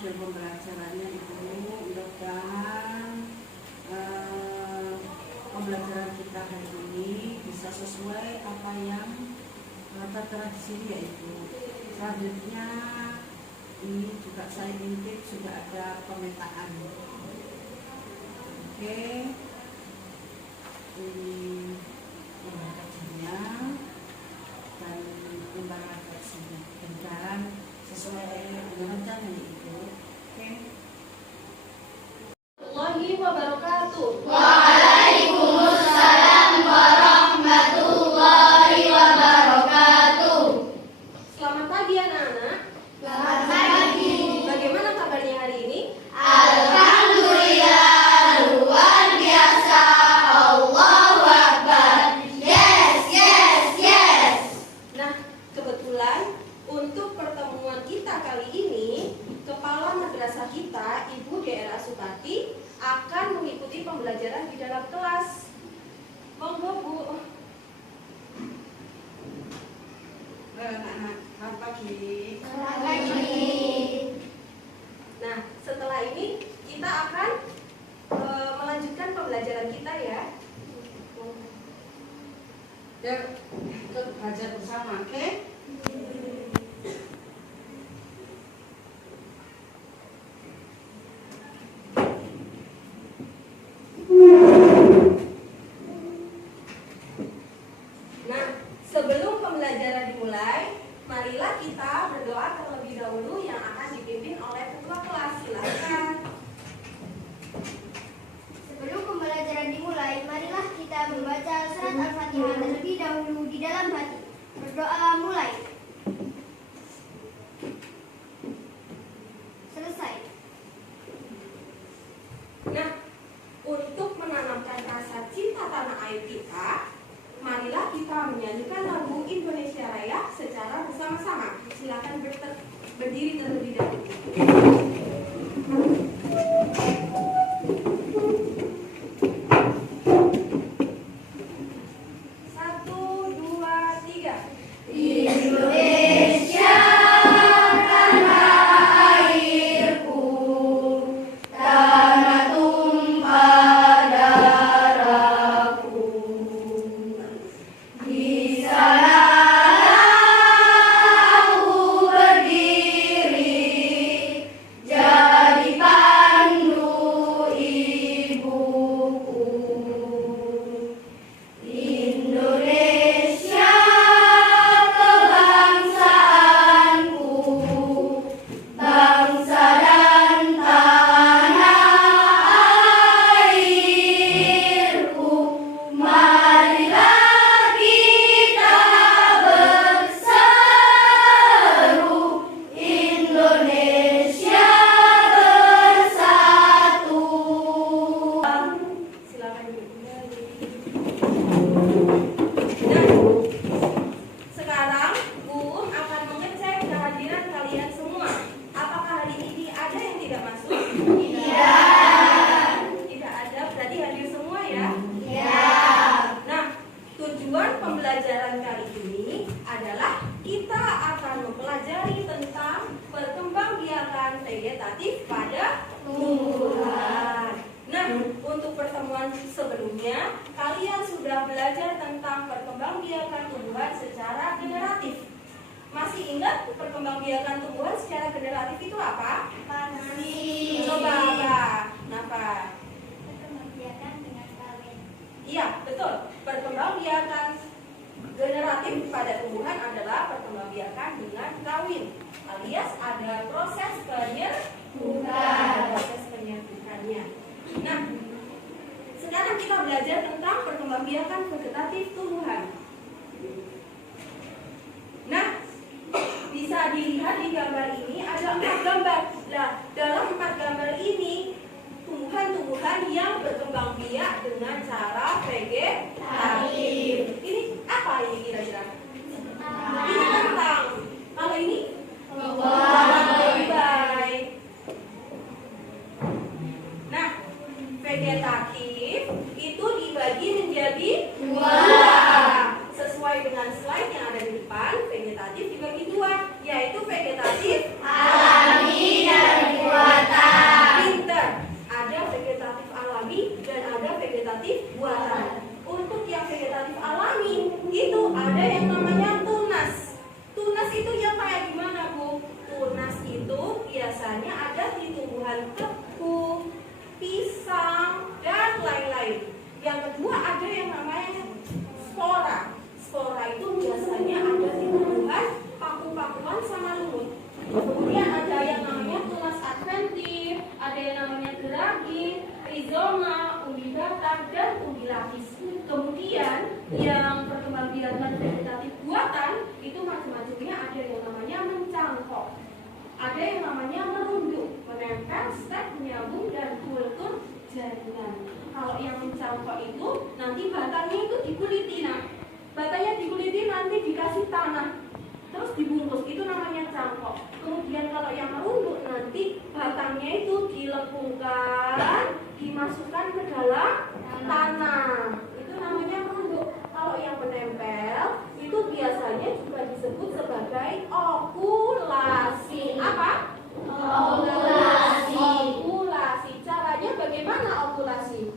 model pembelajarannya itu. Mudah-mudahan pembelajaran kita hari ini bisa sesuai apa yang tertera di sini, yaitu selanjutnya ini juga saya intip sudah ada pemetaan. Oke, ini pembelajarannya dan lembar refleksinya dan sesuai dengan rencana itu. Oke. Warahmatullahi wabarakatuh. Waalaikumsalam warahmatullahi wabarakatuh. Selamat pagi anak-anak. Selamat pagi. Bagaimana kabarnya hari ini? Alhamdulillah, luar biasa. Allahu Akbar. Yes, yes, yes. Nah, kebetulan untuk pertemuan kita kali ini, Kepala Madrasah kita, Ibu Daerah Sukati, akan mengikuti pembelajaran di dalam kelas. Monggo, Bu. Anak-anak, selamat pagi. Selamat pagi. Nah, setelah ini kita akan melanjutkan pembelajaran kita ya. Ya, kita belajar bersama, oke? Nah, sebelum pembelajaran dimulai, marilah kita berdoa terlebih dahulu yang akan dipimpin oleh ketua kelas. Silakan. Sebelum pembelajaran dimulai, marilah kita membaca surat Al-Fatihah terlebih dahulu di dalam hati. Berdoa mulai. Selesai. Nah, untuk menanamkan rasa cinta tanah air kita, marilah kita menyanyikan lagu Indonesia Raya secara bersama-sama. Silakan berdiri terlebih dahulu. 1, 2, 3. Indonesia tanah airku, tanah tumpah darahku. Di sana aku berdiri, jadi pandu ibuku. Indonesia kebangsaanku, bangsa dan tanah airku. Marilah kita berseru, Indonesia bersatu. Silakan duduk. Sekarang Bu akan mengecek kehadiran kalian semua. Apakah hari ini ada yang tidak masuk? Tidak ada, berarti hadir semua ya? Nah, tujuan pembelajaran kali ini adalah kita akan mempelajari tentang perkembangbiakan vegetatif pada tumbuhan. Nah, untuk pertemuan sebelumnya, kalian sudah belajar tentang perkembangbiakan tumbuhan secara generatif. Masih ingat perkembangbiakan tumbuhan secara generatif itu apa? Coba apa? Kenapa? Perkembangbiakan dengan kawin. Iya, betul. Perkembangbiakan generatif pada tumbuhan adalah perkembangbiakan dengan kawin, alias ada proses penyerbukannya. Nah, sekarang kita belajar tentang perkembangbiakan vegetatif tumbuhan. Nah, bisa dilihat di gambar ini ada 4 gambar. Nah, dalam 4 gambar ini tumbuhan-tumbuhan yang berkembang biak dengan cara vegetatif. Ini apa ini kira-kira? Ini kentang. Kalau ini? Bombay. Nah, vegetatif itu dibagi menjadi 2. Sesuai dengan slide yang ada di depan, vegetatif dibagi 2, yaitu vegetatif alami dan jaringan. Kalau yang mencangkok itu nanti batangnya itu dikuliti. Nah, batangnya dikuliti nanti dikasih tanah, terus dibungkus, itu namanya cangkok. Kemudian kalau yang merunduk nanti batangnya itu dilengkungkan, dimasukkan ke dalam tanah, itu namanya merunduk. Kalau yang menempel itu biasanya juga disebut sebagai okulasi. Apa? Okulasi. Caranya bagaimana okulasi?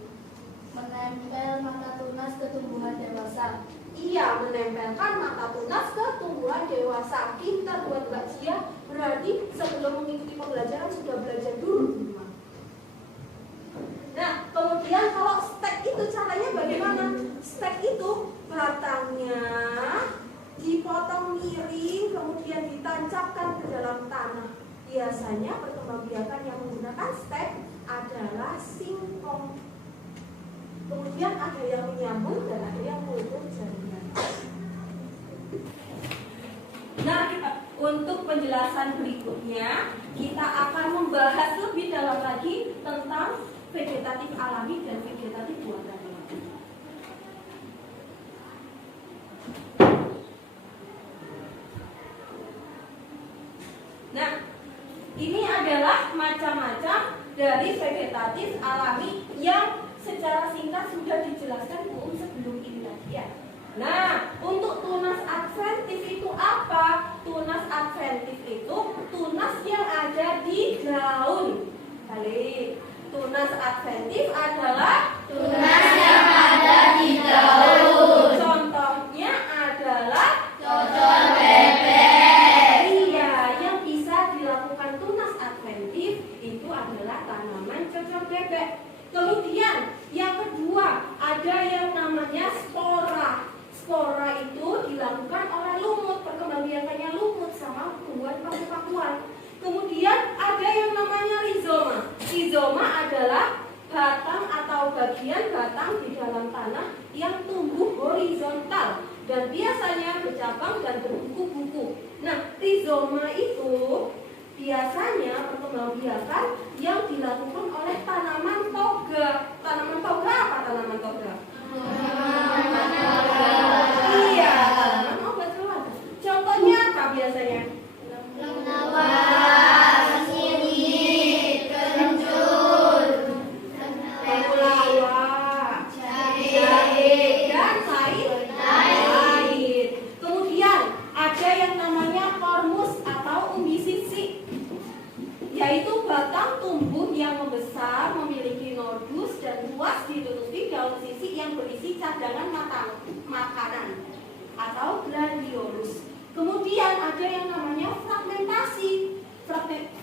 Menempel mata tunas ke tumbuhan dewasa. Iya, menempelkan mata tunas ke tumbuhan dewasa. Kita buat Mbak Cia, berarti sebelum mengikuti pembelajaran sudah belajar dulu. Nah, kemudian kalau stek itu caranya bagaimana? Stek itu batangnya dipotong miring, kemudian ditancapkan ke dalam tanah. Biasanya perkembangbiakan yang menggunakan stek adalah singkong. Kemudian ada yang menyambung dan ada yang mengukur jaringan. Nah, untuk penjelasan berikutnya kita akan membahas lebih dalam lagi tentang vegetatif alami dan vegetatif buatan. Nah, ini adalah macam-macam dari vegetatif alami yang secara singkat sudah dijelaskan Bu sebelum ini tadi ya. Nah, untuk tunas adventif itu apa? Tunas adventif itu tunas yang ada di daun. Balik. Tunas adventif adalah Tunas yang ada di daun. Contohnya adalah Cocol bebek. Iya, yang bisa dilakukan tunas adventif itu adalah tanaman cocol bebek. Kemudian yang kedua ada yang namanya spora. Spora itu dilakukan oleh lumut, perkembangbiakannya lumut sama tumbuhan paku-pakuan. Kemudian ada yang namanya rizoma. Rizoma adalah batang atau bagian batang di dalam tanah yang tumbuh horizontal dan biasanya bercabang dan berbuku-buku. Nah, rizoma itu biasanya perkembangbiakan yang dilakukan oleh tanaman toga. Tanaman toga apa tanaman toga? Iya, tanaman obat keluarga. Contohnya apa biasanya? Mawar, sirih, kencur, Temulawak, jahe, dan lain. Kemudian ada yang namanya kormus atau umbi sisik, yaitu batang tumbuh yang membesar, memiliki nodus dan luas ditutupi daun sisik yang berisi cadangan makanan atau gladiolus. Kemudian ada yang namanya fragmentasi.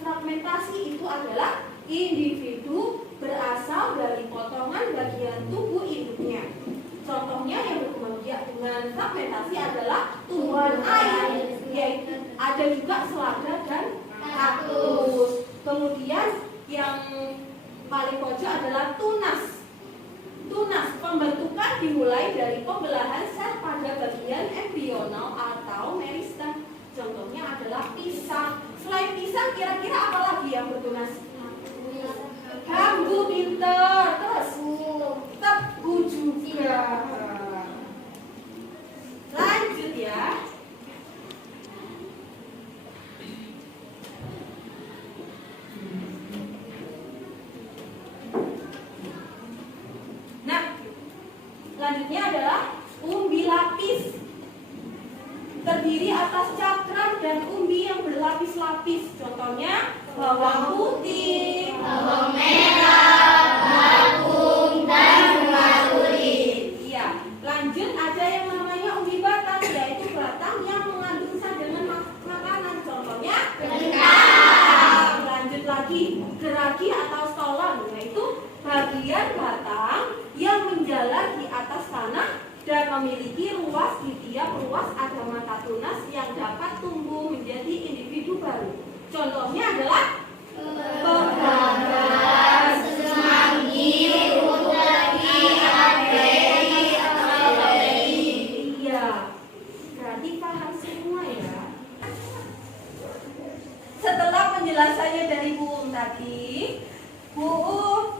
Fragmentasi itu adalah individu berasal dari potongan bagian tubuh induknya. Contohnya yang berkembang biak dengan fragmentasi adalah tumbuhan air, yaitu ada juga selada dan kaktus. Kemudian yang paling pojok adalah tunas. Tunas pembentukan dimulai dari pembelahan sel pada bagian embrional atau meristem. Contohnya adalah pisang. Selain pisang, kira-kira apa lagi yang bertunas? Bambu, pinter. Terus tebu juga. Lanjut ya. Nah, selanjutnya adalah umbi lapis. Terdiri atas cakram dan umbi yang berlapis-lapis. Contohnya bawang putih, bawang merah, jagung, dan bunga kulit. Iya. Lanjut ada yang namanya umbi batang, yaitu batang yang mengandung cadangan makanan. Contohnya kentang. Lanjut lagi geragi atau stolon, yaitu bagian batang yang menjalar di atas tanah dan memiliki ruas. Di tiap ruas ada mata tunas yang dapat tumbuh menjadi individu baru. Contohnya adalah Pembagas, semanggi, rumput-lapi, adei, atau beri. Iya, berarti paham semua ya. Setelah penjelasannya dari Bu tadi, Bu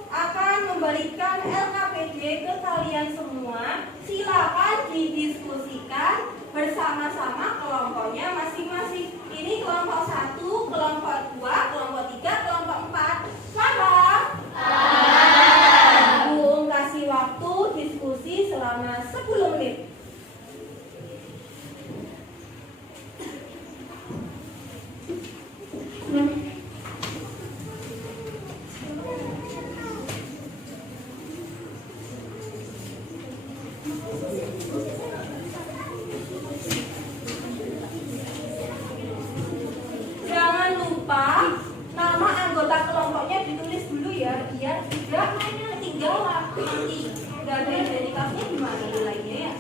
akan memberikan LKPD ke kalian semua. Silakan didiskusikan bersama-sama kelompoknya masing-masing. Ini kelompok 1, kelompok 2, kelompok 3, kelompok 4. Paham? Bung kasih waktu diskusi selama 10 menit. Jangan lupa nama anggota kelompoknya ditulis dulu ya, biar tidak ketinggalan nanti. Gak ada yang dari kelasnya gimana nilainya ya?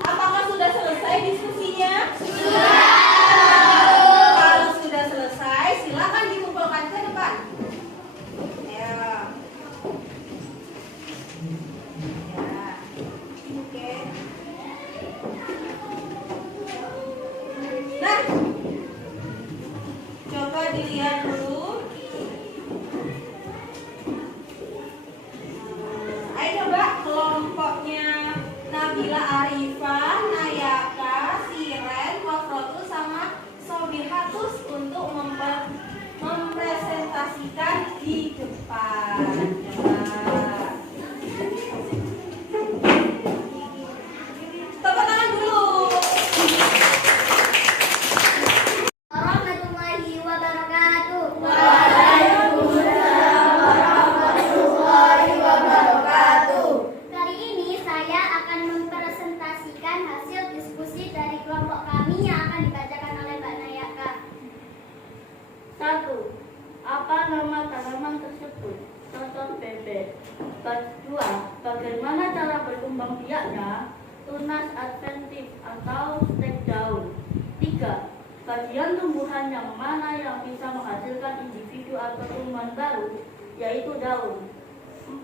Apakah sudah selesai diskusinya? Kalau sudah selesai, silakan dikumpulkan ke depan. Ya. Oke. Nah, coba dilihat dulu. Ayo coba kelompoknya Nabila Arifah, Nayaka, Siren, Wafrotul sama Sobihatus untuk mempresentasikan di depan. Tepuk tangan dulu. Warahmatullahi wabarakatuh. Kali ini saya akan mempresentasikan hasil diskusi dari kelompok kami yang akan dibacakan oleh Mbak Nayaka. 1. Apa nama tanaman tersebut? Contoh bebek. 2. Bagaimana cara berkembang biaknya? Tunas adventif atau stek daun. 3. Bagian tumbuhan yang mana yang bisa menghasilkan individu atau tumbuhan baru, yaitu daun. 4.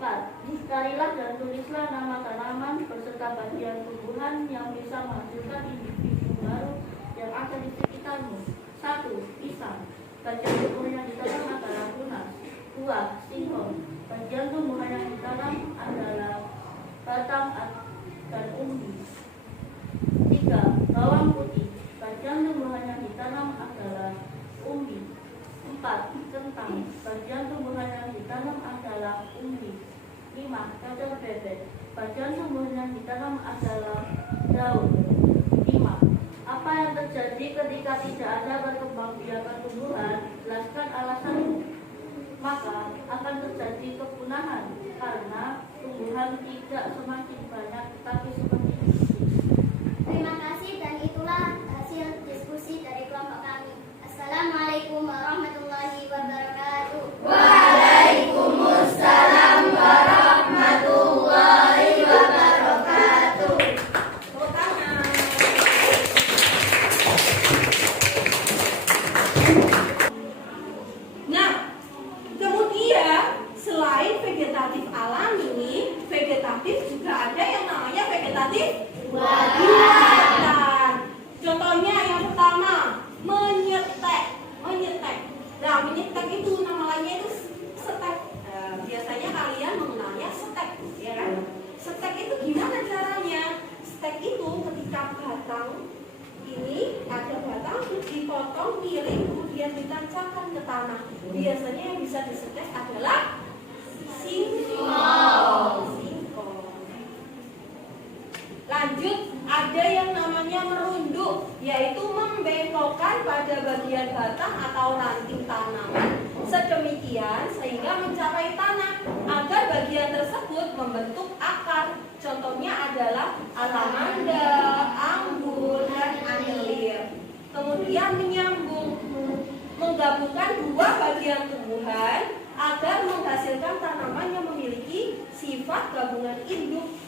Carilah dan tulislah nama tanaman beserta bagian tumbuhan yang bisa menghasilkan individu baru yang ada di sekitarmu. 1. Pisang. Bagian tumbuhan yang ditanam adalah tunas. 2. Singkong. Bagian tumbuhan yang ditanam adalah batang dan umbi. 3. Bawang putih. Bagian tumbuhan yang ditanam adalah umbi. 4. Kentang. Bagian tumbuhan yang ditanam adalah umbi. 5. Cocok bebek. Bagian tumbuhan yang ditanam adalah daun. 5. Apa yang terjadi ketika tidak ada perkembangbiakan tumbuhan? Jelaskan alasanmu. Maka akan terjadi kepunahan karena tumbuhan tidak semakin banyak tetapi semakin sedikit. Terima kasih dan itulah hasil diskusi dari kelompok kami. Assalamualaikum warahmatullahi wabarakatuh. Waalaikumsalam warahmatullahi wabarakatuh. Tepuk tangan. Nah, kemudian selain vegetatif alami, vegetatif itu gimana caranya? Stek itu ketika batang ini ada batang dipotong miring kemudian ditancapkan ke tanah. Biasanya yang bisa distek adalah singkong. Lanjut, ada yang namanya merunduk, yaitu membengkokkan pada bagian batang atau ranting tanaman sedemikian sehingga mencapai tanah agar bagian tersebut membentuk akar. Contohnya adalah alamanda, anggur, dan anyelir. Kemudian menyambung, menggabungkan dua bagian tumbuhan agar menghasilkan tanaman yang memiliki sifat gabungan induk,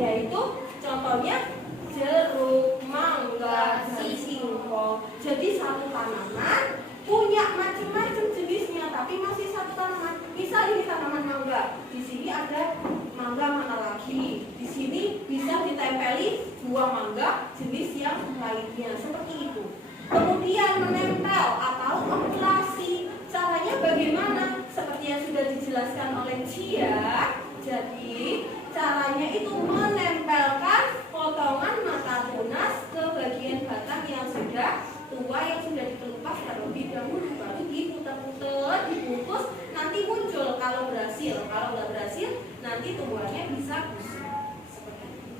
yaitu contohnya jeruk, mangga, singkong. Jadi satu tanaman punya macam-macam jenisnya, tapi masih satu tanaman. Misal ini tanaman mangga, di sini ada mangga mana lagi, di sini bisa ditempeli buah mangga jenis yang lainnya, seperti itu. Kemudian menempel atau okulasi, caranya bagaimana? Seperti yang sudah dijelaskan oleh Cia. Jadi caranya itu menempelkan potongan mata tunas ke bagian batang yang sudah tua, yang sudah dikelupas terlebih dahulu, baru diputar-putar, dibungkus, nanti muncul. Kalau berhasil, kalau nggak berhasil, nanti tumbuhannya bisa busuk. Seperti itu.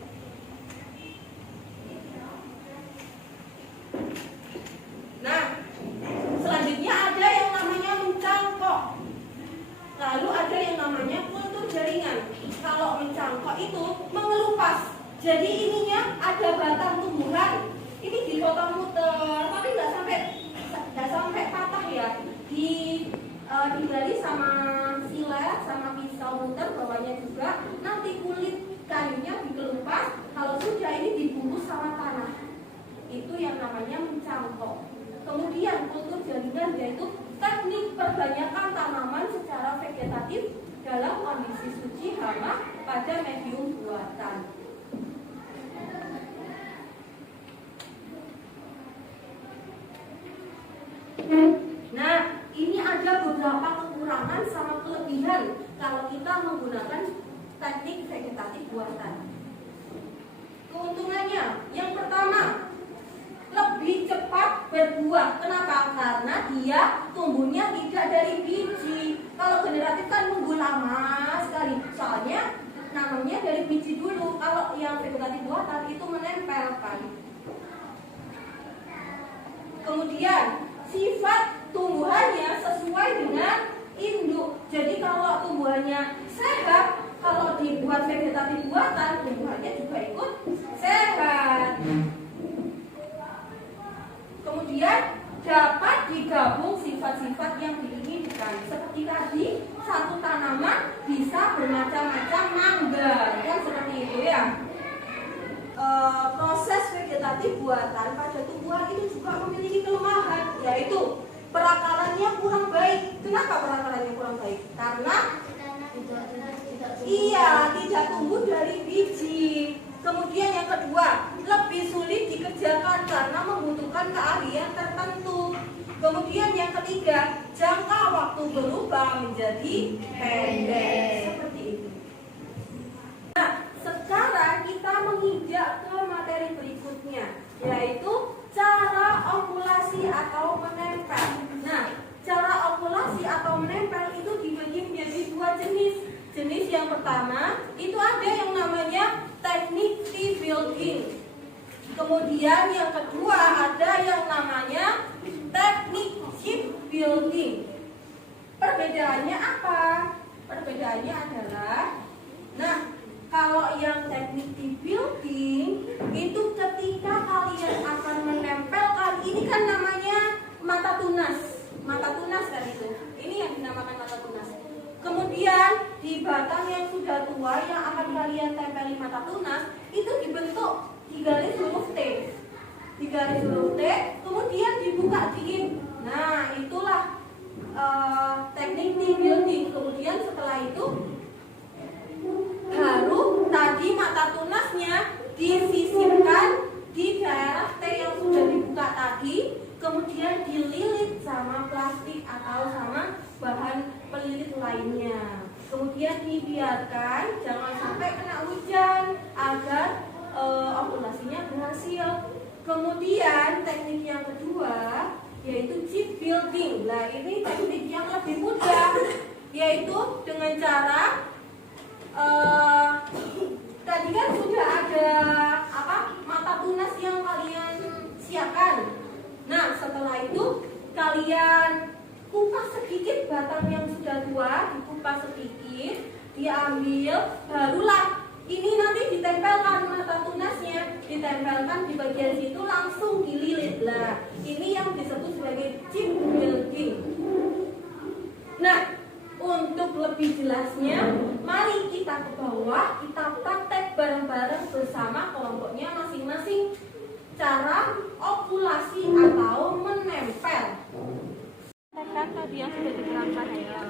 Nah, selanjutnya ada yang namanya mencangkok. Lalu ada yang namanya kultur jaringan. Kalau mencangkok itu mengelupas. Jadi ininya ada batang tumbuhan, ini dipotong muter, tapi nggak sampai patah ya. Digali sama silet, sama pisau muter bawahnya juga. Nanti kulit kayunya dikelupas. Kalau sudah ini dibungkus sama tanah. Itu yang namanya mencangkok. Kemudian kultur jaringan yaitu teknik perbanyakan tanaman secara vegetatif dalam kondisi suci hama pada medium buatan. Nah, ini ada beberapa kekurangan sama kelebihan kalau kita menggunakan teknik vegetatif buatan. Keuntungannya, yang pertama, lebih cepat berbuah. Kenapa? Karena dia tumbuhnya tidak dari biji. Kalau generatif kan nunggu lama sekali. Soalnya nanamnya dari biji dulu. Kalau yang vegetatif buatan itu menempelkan. Kemudian sifat tumbuhannya sesuai dengan induk. Jadi kalau tumbuhannya sehat, kalau dibuat vegetatif buatan, tumbuhannya juga ikut sehat. Kemudian dapat digabung sifat-sifat yang diinginkan. Seperti tadi, satu tanaman bisa bermacam-macam mangga, kan seperti itu ya. Proses vegetatif buatan pada tumbuhan itu juga memiliki kelemahan, yaitu perakarannya kurang baik. Kenapa perakarannya kurang baik? Karena tidak tumbuh dari biji. Kemudian yang kedua, lebih sulit dikerjakan karena membutuhkan keahlian tertentu. Kemudian yang ketiga, jangka waktu berubah menjadi pendek. Seperti itu. Nah, sekarang kita menginjak ke materi berikutnya, yaitu cara okulasi atau menempel. Nah, cara okulasi atau menempel itu dibagi menjadi dua jenis. Jenis yang pertama, itu ada yang namanya teknik T-building. Kemudian yang kedua ada yang namanya teknik chip building. Perbedaannya apa? Perbedaannya adalah, nah, kalau yang teknik T-building itu ketika kalian akan menempelkan, ini kan namanya mata tunas. Mata tunas kan itu. Ini yang dinamakan mata tunas. Kemudian di batang yang sudah tua yang akan kalian tempeli mata tunas itu dibentuk 3 garis huruf T. 3 garis huruf T, kemudian dibuka dingin. Nah, itulah teknik T-building. Kemudian setelah itu baru tadi mata tunasnya disisipkan di daerah T yang sudah dibuka tadi, kemudian dililit sama plastik atau sama bahan pelilit lainnya. Kemudian dibiarkan, jangan sampai kena hujan. hujan agar ovulasinya berhasil. Kemudian teknik yang kedua yaitu chip building. Nah, ini teknik yang lebih mudah, yaitu dengan cara tadi kan sudah ada mata tunas yang kalian siapkan. Nah, setelah itu kalian kupas sedikit batang yang sudah tua, dikupas sedikit, diambil, barulah ini nanti ditempelkan mata tunasnya, ditempelkan di bagian situ, langsung dililit. Nah, ini yang disebut sebagai chip building. Nah, untuk lebih jelasnya, mari kita ke bawah, kita praktek bareng-bareng bersama kelompoknya masing-masing cara ovulasi atau menempel. Tekan tadi yang sudah diterangkan ya.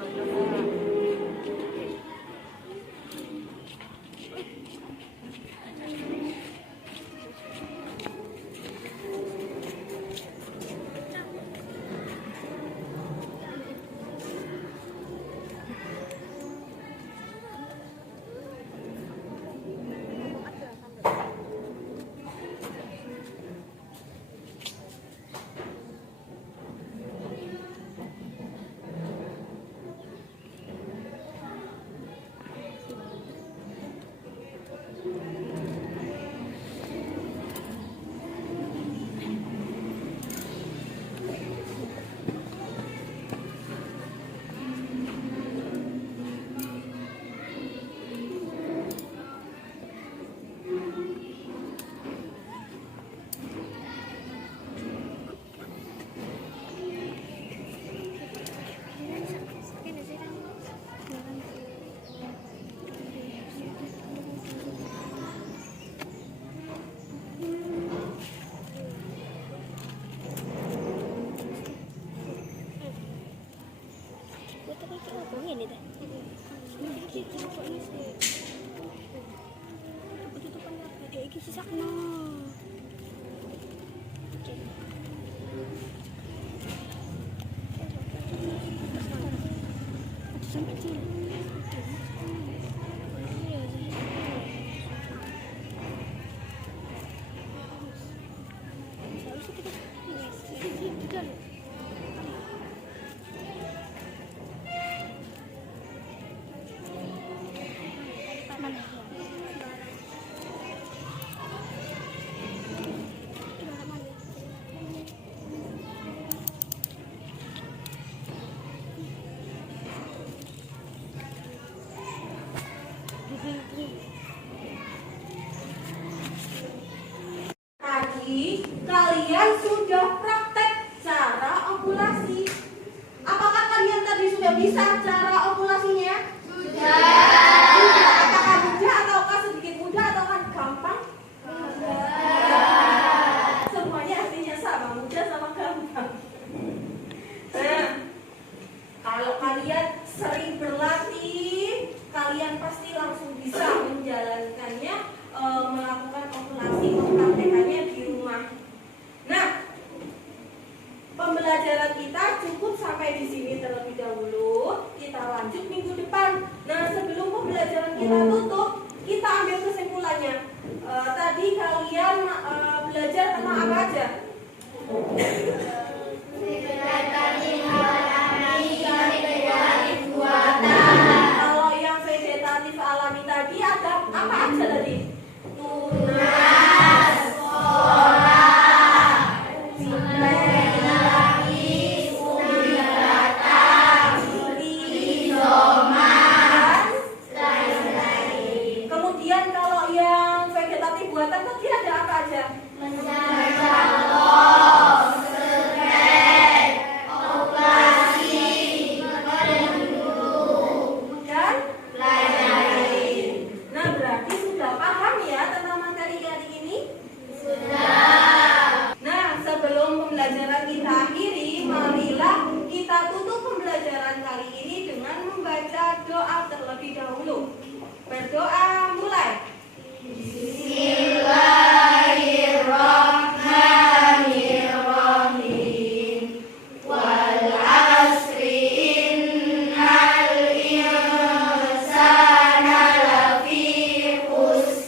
Tadi kalian sudah praktek cara ovulasi. Apakah kalian tadi sudah bisa cara ovulasinya? Sudah. Apakah mudah ataukah sedikit mudah ataukah gampang? Mudah. Semuanya artinya sama, mudah sama gampang. Nah, kalau kalian sering berlatih, kalian pasti langsung bisa menjalankannya, melakukan ovulasi, mempraktekannya di rumah. Nah, pembelajaran kita cukup sampai di sini terlebih dahulu. Kita lanjut minggu depan. Nah, sebelum pembelajaran kita tutup, kita ambil kesimpulannya. Tadi kalian belajar tentang apa aja? Kalau yang vegetatif alami tadi ada apa aja tadi? Tunas, pola, simetris, umbilata, rizoma, lain-lain. Kemudian kalau yang vegetatif buatan tadi ada apa aja? Pembelajaran kita akhiri, marilah kita tutup pembelajaran kali ini dengan membaca doa terlebih dahulu. Berdoa, mulai. Bismillahirrahmanirrahim. Wal asri innal insana lafi khusr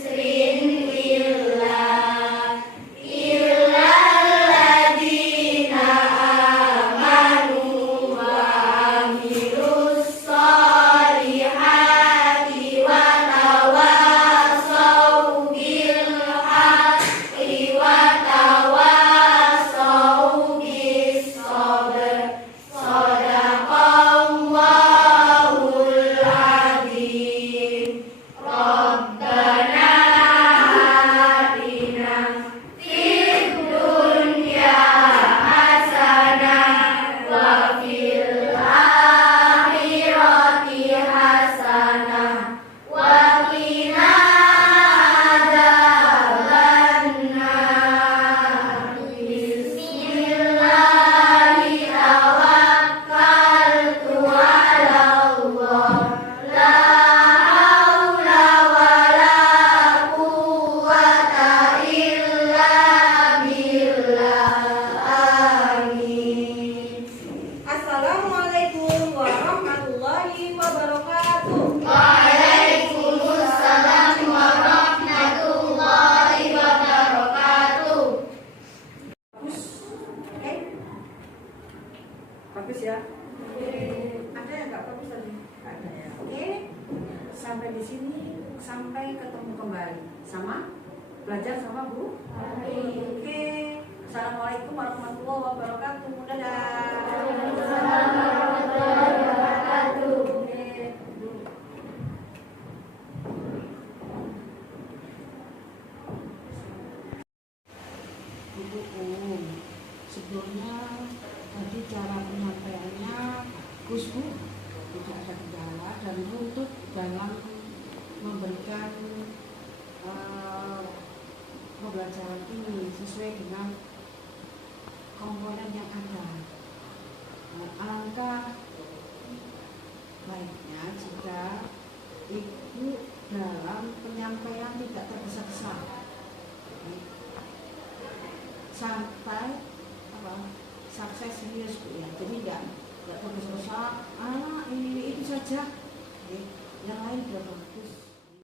Bagus ya? Ada yang nggak bagus tadi? Ada ya. Oke. Sampai di sini, sampai ketemu kembali. Sama? Belajar sama Bu? Oke. Assalamualaikum warahmatullahi wabarakatuh. Dadah. Sebelumnya tadi cara penyampaiannya bagus Bu, tidak ada kendala dan runtut dalam memberikan pembelajaran ini sesuai dengan komponen yang ada. Alangkah baiknya jika Ibu dalam penyampaian tidak tergesa-gesa, santai, sukses serius Bu ya. Jadi nggak tergesa-gesa, ini itu saja, yang lain belum.